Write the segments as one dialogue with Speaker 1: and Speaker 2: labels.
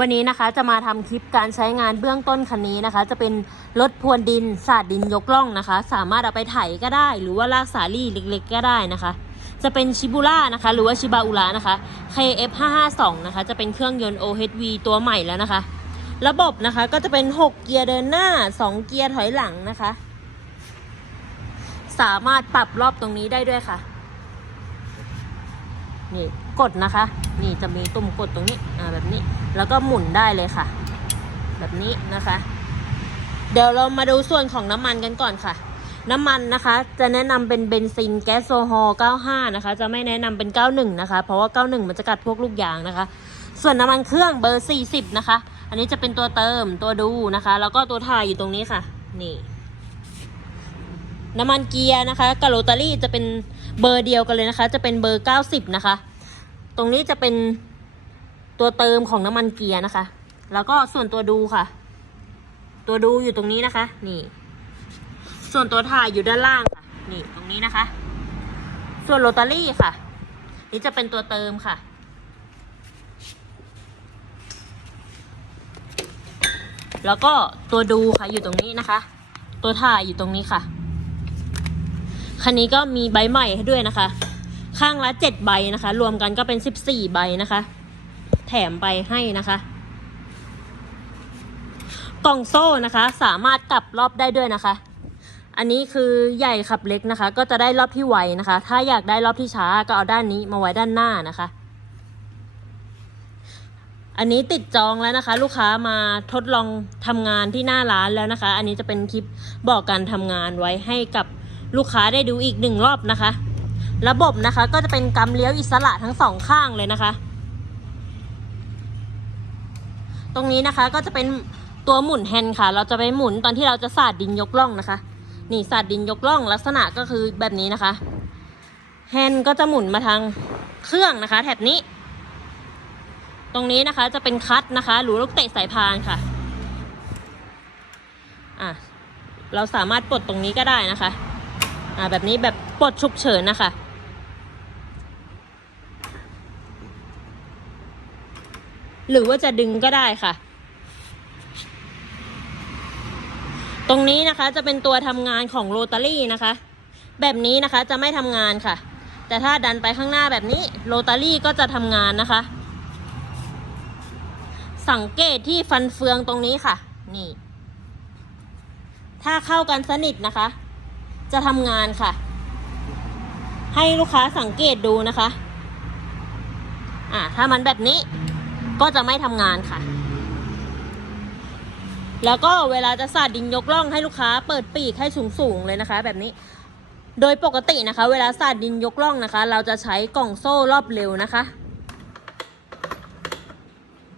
Speaker 1: วันนี้นะคะจะมาทำคลิปการใช้งานเบื้องต้นคันนี้นะคะ จะเป็นรถพรวนดินสาดดินยกล่องนะคะ สามารถเอาไปไถก็ได้ หรือว่าลากสาลี่เล็กๆ ก็ได้นะคะ จะเป็นชิบูล่านะคะ หรือว่าชิบาอุระนะคะ KF552 นะคะ จะเป็นเครื่องยนต์ OHV ตัวใหม่แล้วนะคะ ระบบนะคะก็จะเป็น 6 เกียร์เดินหน้า 2 เกียร์ถอยหลังนะคะ สามารถปรับรอบตรงนี้ได้ด้วยค่ะนี่ กดนะคะ นี่จะมีตุ่มกดตรงนี้อ่าแบบนี้ แล้วก็หมุนได้เลยค่ะ แบบนี้นะคะ เดี๋ยวเรามาดูส่วนของน้ำมันกันก่อนค่ะ น้ำมันนะคะ จะแนะนำเป็นเบนซินแก๊สโซฮอล์95 นะคะ จะไม่แนะนำเป็น 91 นะคะ เพราะว่า 91 มันจะกัดพวกลูกยางนะคะ ส่วนน้ำมันเครื่องเบอร์ 40 นะคะ อันนี้จะเป็นตัวเติมตัวดูนะคะ แล้วก็ตัวถ่ายอยู่ตรงนี้ค่ะ นี่น้ำมันเกียร์นะคะกับโรตารี่จะเป็นเบอร์เดียวกันเลยนะคะ จะเป็นเบอร์ 90 นะคะ ตรงนี้จะเป็นตัวเติมของน้ำมันเกียร์นะคะ แล้วก็ส่วนตัวดูค่ะ ตัวดูอยู่ตรงนี้นะคะ นี่ ส่วนตัวถ่ายอยู่ด้านล่างค่ะ นี่ตรงนี้นะคะ ส่วนโรตารี่ค่ะ นี่จะเป็นตัวเติมค่ะ แล้วก็ตัวดูค่ะอยู่ตรงนี้นะคะ ตัวถ่ายอยู่ตรงนี้ค่ะ คันนี้ก็มีใบใหม่ให้ด้วยนะคะ ข้างละเจ็ดใบนะคะ รวมกันก็เป็นสิบสี่ใบนะคะ แถมไปให้นะคะ กล่องโซ่นะคะ สามารถกลับรอบได้ด้วยนะคะ อันนี้คือใหญ่ขับเล็กนะคะ ก็จะได้รอบที่ไวนะคะ ถ้าอยากได้รอบที่ช้าก็เอาด้านนี้มาไว้ด้านหน้านะคะอันนี้ติดจองแล้วนะคะ ลูกค้ามาทดลองทำงานที่หน้าร้านแล้วนะคะ อันนี้จะเป็นคลิปบอกการทำงานไว้ให้กับลูกค้าได้ดูอีกหนึ่งรอบนะคะ ระบบนะคะ ก็จะเป็นกำเลี้ยวอิสระทั้งสองข้างเลยนะคะ ตรงนี้นะคะก็จะเป็นตัวหมุนแฮนด์ค่ะ เราจะไปหมุนตอนที่เราจะสาดดินยกล่องนะคะ นี่สาดดินยกล่องลักษณะก็คือแบบนี้นะคะ แฮนด์ก็จะหมุนมาทางเครื่องนะคะ แถบนี้ ตรงนี้นะคะจะเป็นคัตนะคะ หรือลูกเตะสายพานค่ะอะเราสามารถปลดตรงนี้ก็ได้นะคะ อ่าแบบนี้แบบปลดฉุกเฉินนะคะ หรือว่าจะดึงก็ได้ค่ะ ตรงนี้นะคะจะเป็นตัวทำงานของโรตารี่นะคะ แบบนี้นะคะจะไม่ทำงานค่ะ แต่ถ้าดันไปข้างหน้าแบบนี้โรตารี่ก็จะทำงานนะคะ สังเกตที่ฟันเฟืองตรงนี้ค่ะ นี่ ถ้าเข้ากันสนิทนะคะ จะทำงานค่ะ ให้ลูกค้าสังเกตดูนะคะ อ่าถ้ามันแบบนี้ ก็จะไม่ทำงานค่ะ แล้วก็เวลาจะสาดดินยกล่องให้ลูกค้า เปิดปีกให้สูงๆเลยนะคะ แบบนี้ โดยปกตินะคะ เวลาสาดดินยกล่องนะคะ เราจะใช้กล่องโซ่รอบเร็วนะคะ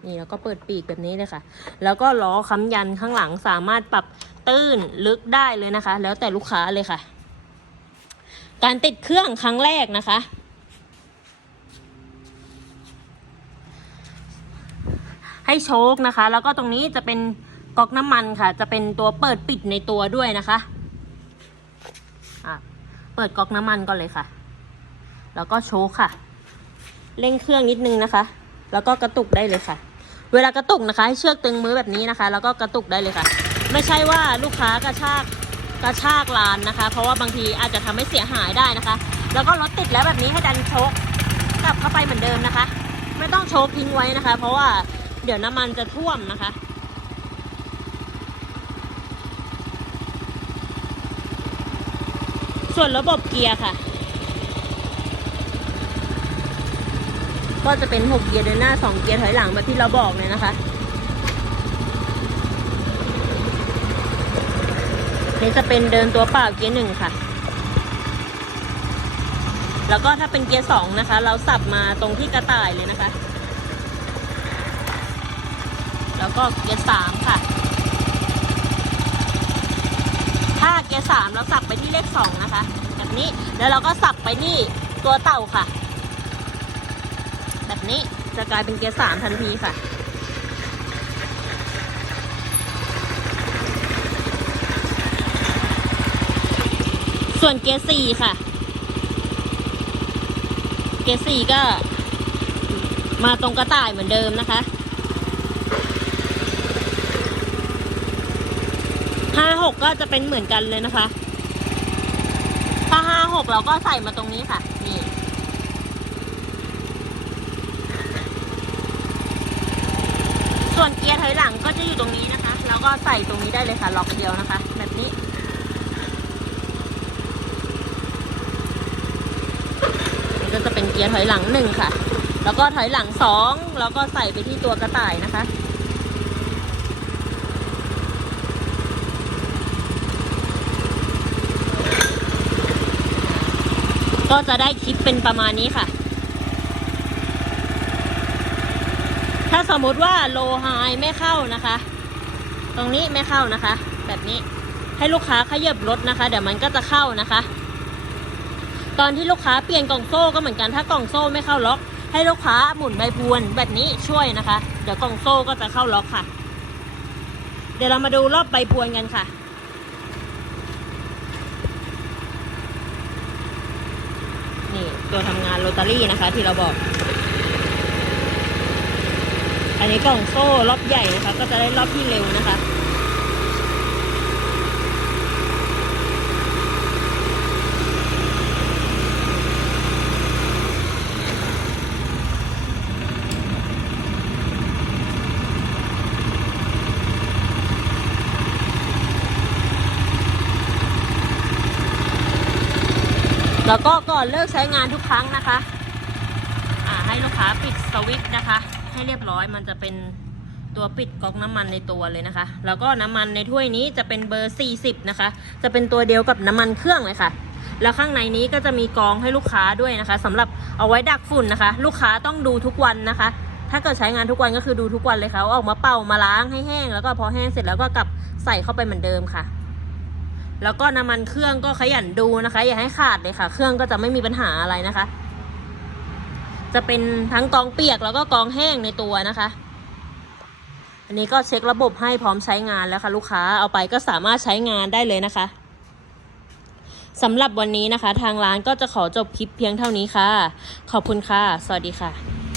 Speaker 1: นี่แล้วก็เปิดปีกแบบนี้เลยค่ะ แล้วก็ล้อค้ำยันข้างหลังสามารถปรับตื้นลึกได้เลยนะคะ แล้วแต่ลูกค้าเลยค่ะ การติดเครื่องครั้งแรกนะคะ ให้โชคนะคะ แล้วก็ตรงนี้จะเป็นก๊อกน้ำมันค่ะ จะเป็นตัวเปิดปิดในตัวด้วยนะคะะเปิดก๊อกน้ำมันก่อนเลยค่ะ แล้วก็โชคค่ะเร่งเครื่องนิดนึงนะคะ แล้วก็กระตุกได้เลยค่ะ เวลากระตุกนะคะให้เชือกตึงมือแบบนี้นะคะ แล้วก็กระตุกได้เลยค่ะ ไม่ใช่ว่าลูกค้ากระชากกระชากลานนะคะ เพราะว่าบางทีอาจจะทำให้เสียหายได้นะคะ แล้วก็รถติดแล้วแบบนี้ให้ดันโชกกลับเข้าไปเหมือนเดิมนะคะ ไม่ต้องโชกทิ้งไว้นะคะ เพราะว่า เดี๋ยวน้ำมันจะท่วมนะคะ ส่วนระบบเกียร์ค่ะ ก็จะเป็น 6 เกียร์เดินหน้า 2 เกียร์ถอยหลังแบบที่เราบอกเลยนะคะนี่จะเป็นเดินตัวเปล่าเกียร์หนึ่งค่ะ แล้วก็ถ้าเป็นเกียร์สองนะคะ เราสับมาตรงที่กระต่ายเลยนะคะ แล้วก็เกียร์สามค่ะ ถ้าเกียร์สามเราสับไปที่เลขสองนะคะ แบบนี้แล้วเราก็สับไปนี่ตัวเต่าค่ะ แบบนี้จะกลายเป็นเกียร์สามทันทีค่ะส่วนเกียร์สี่ค่ะ เกียร์สี่ก็มาตรงกระต่ายเหมือนเดิมนะคะ ห้าหกก็จะเป็นเหมือนกันเลยนะคะ ถ้าห้าหกเราก็ใส่มาตรงนี้ค่ะ นี่ ส่วนเกียร์ถอยหลังก็จะอยู่ตรงนี้นะคะ แล้วก็ใส่ตรงนี้ได้เลยค่ะล็อกเดียวนะคะ แบบนี้ก็จะเป็นเกียร์ถอยหลังหนึ่งค่ะ แล้วก็ถอยหลังสองแล้วก็ใส่ไปที่ตัวกระต่ายนะคะ ก็จะได้คลิปเป็นประมาณนี้ค่ะ ถ้าสมมติว่าโลไฮไม่เข้านะคะ ตรงนี้ไม่เข้านะคะ แบบนี้ให้ลูกค้าขยับรถนะคะ เดี๋ยวมันก็จะเข้านะคะ ตอนที่ลูกค้าเปลี่ยนกล่องโซ่ก็เหมือนกันถ้ากล่องโซ่ไม่เข้าล็อก ให้ลูกค้าหมุนใบพวนแบบนี้ช่วยนะคะ เดี๋ยวกล่องโซ่ก็จะเข้าล็อกค่ะ เดี๋ยวเรามาดูรอบใบพวนกันค่ะ นี่ ตัวทำงานโรตารี่นะคะ ที่เราบอก อันนี้กล่องโซ่รอบใหญ่นะคะ ก็จะได้รอบที่เร็วนะคะ แล้วก็ก่อนเลิกใช้งานทุกครั้งนะคะให้ลูกค้าปิดสวิตช์นะคะ ให้เรียบร้อยมันจะเป็นตัวปิดก๊อกน้ำมันในตัวเลยนะคะ แล้วก็น้ำมันในถ้วยนี้จะเป็นเบอร์ 40 นะคะ จะเป็นตัวเดียวกับน้ำมันเครื่องเลยค่ะ แล้วข้างในนี้ก็จะมีกรองให้ลูกค้าด้วยนะคะสำหรับเอาไว้ดักฝุ่นนะคะ ลูกค้าต้องดูทุกวันนะคะ ถ้าเกิดใช้งานทุกวันก็คือดูทุกวันเลยค่ะว่าออกมาเป่ามาล้างให้แห้ง แล้วก็พอแห้งเสร็จแล้วก็กลับใส่เข้าไปเหมือนเดิมค่ะ แล้วก็น้ำมันเครื่องก็ขยันดูนะคะ อย่าให้ขาดเลยค่ะ เครื่องก็จะไม่มีปัญหาอะไรนะคะ จะเป็นทั้งกองเปียกแล้วก็กองแห้งในตัวนะคะ อันนี้ก็เช็คระบบให้พร้อมใช้งานแล้วค่ะ ลูกค้าเอาไปก็สามารถใช้งานได้เลยนะคะสำหรับวันนี้นะคะ ทางร้านก็จะขอจบคลิปเพียงเท่านี้ค่ะ ขอบคุณค่ะ สวัสดีค่ะ